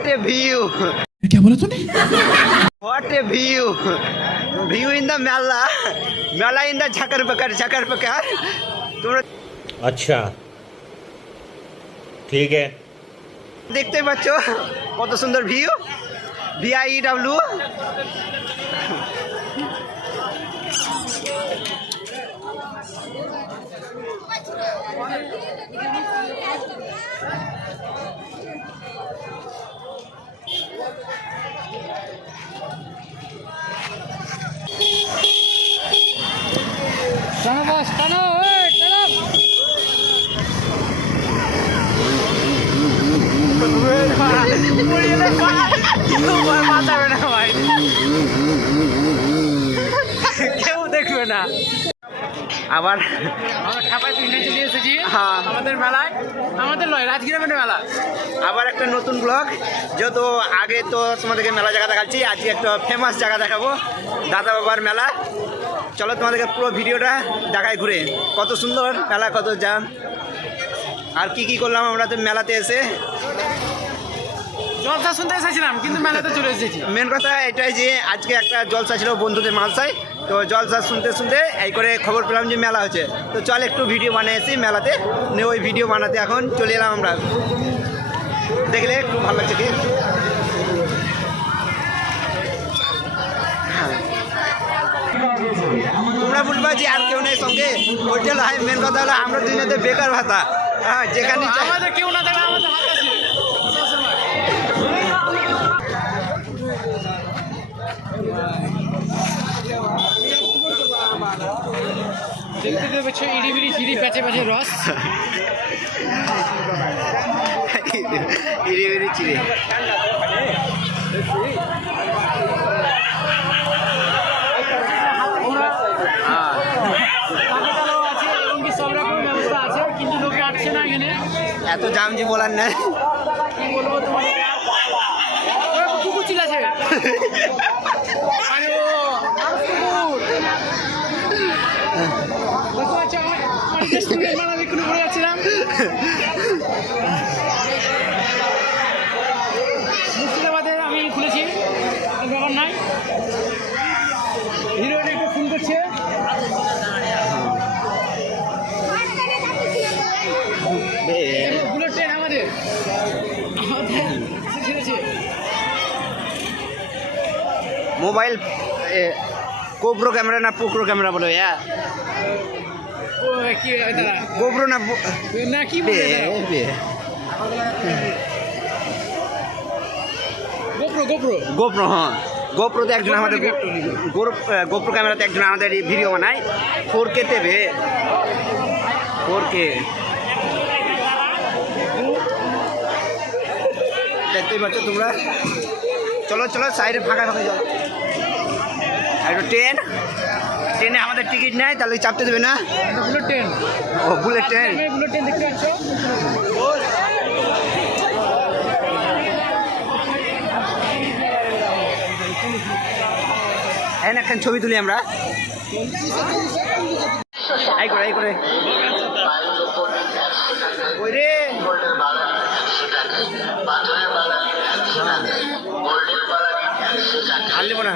What a view! क्या बोला तूने? What a view! View in the Mela. Mela in the Chakarpakar. তোমরা अच्छा ठीक है দেখতে পাচ্ছ কত সুন্দর ভিউ VIEW কেউ দেখবে না আবার আমরা ঠাপায় তিনটে চলে এসেছি হ্যাঁ আমাদের মেলায় আমাদের নয় রাজগিরামের মেলা আবার একটা নতুন ব্লগ যেহেতু আগে তো তোমাদেরকে মেলা জায়গা দেখাচ্ছি আজকে একটা ফেমাস জায়গা দেখাবো দাদা বাবার মেলা চলো তোমাদেরকে পুরো ভিডিওটা দেখায় ঘুরে কত সুন্দর মেলা কত জাম আর কি করলাম আমরা তো মেলাতে এসে জলসা শুনতে এসেছিলাম কিন্তু মেলাতে চলে এসেছি মেন কথা এটাই যে আজকে একটা জলসা ছিল বন্ধুদের মালসায় তো জলসা শুনতে এই করে খবর পেলাম যে মেলা হচ্ছে তো চল একটু ভিডিও বানিয়েছি মেলাতে নিয়ে ওই ভিডিও বানাতে এখন চলে এলাম আমরা দেখলে একটু ভালো লাগছে কি তোমরা বলবা যে আর কেউ নেই সঙ্গে ওইটা হলো মেন কথা হলো আমরা দুজনেতে বেকার ভাতা হ্যাঁ যেখানে আমাদের কেউ না থাকলে আমাদের হাত আছে দেখতে পেয়েছো ইড়িবিড়ি চিড়ি প্যাচে রস ইড়িবিড়ি চিড়ি সব রকম ব্যবস্থা আছে কিন্তু লোকে আসছে না এখানে এত জাম যে বলার নাই কি বলবো তোমাকে কুকুর চিল্লাছে আরে ও মুর্শিদাবাদে আমি খুলেছি ব্যাপার নাই হিরোটা একটু ফোন করছে বুলেট ট্রেন আমাদের ছেড়েছে মোবাইল কোপ্রো ক্যামেরা না পোক্রো ক্যামেরা বলো হ্যাঁ কি দাদা গোপ্রো না না কি বলে গোপ্রো গোপ্রো গোপ্রো হ্যাঁ গোপ্রোতে একজন আমাদের গোপ্রো ক্যামেরাতে একজন আমাদের ভিডিও বানায় 4K তে 4K দেখতেই পাচ্ছ তোমরা চলো সাইডে ফাঁকা চলো আর ট্রেনে আমাদের টিকিট নেয় তাহলে চাপতে দেবে না বুলেট ট্রেন ও বুলেট ট্রেন দেখতে পাচ্ছ একখান ছবি তুলি আমরা এই করে ওই রে আর নেবো না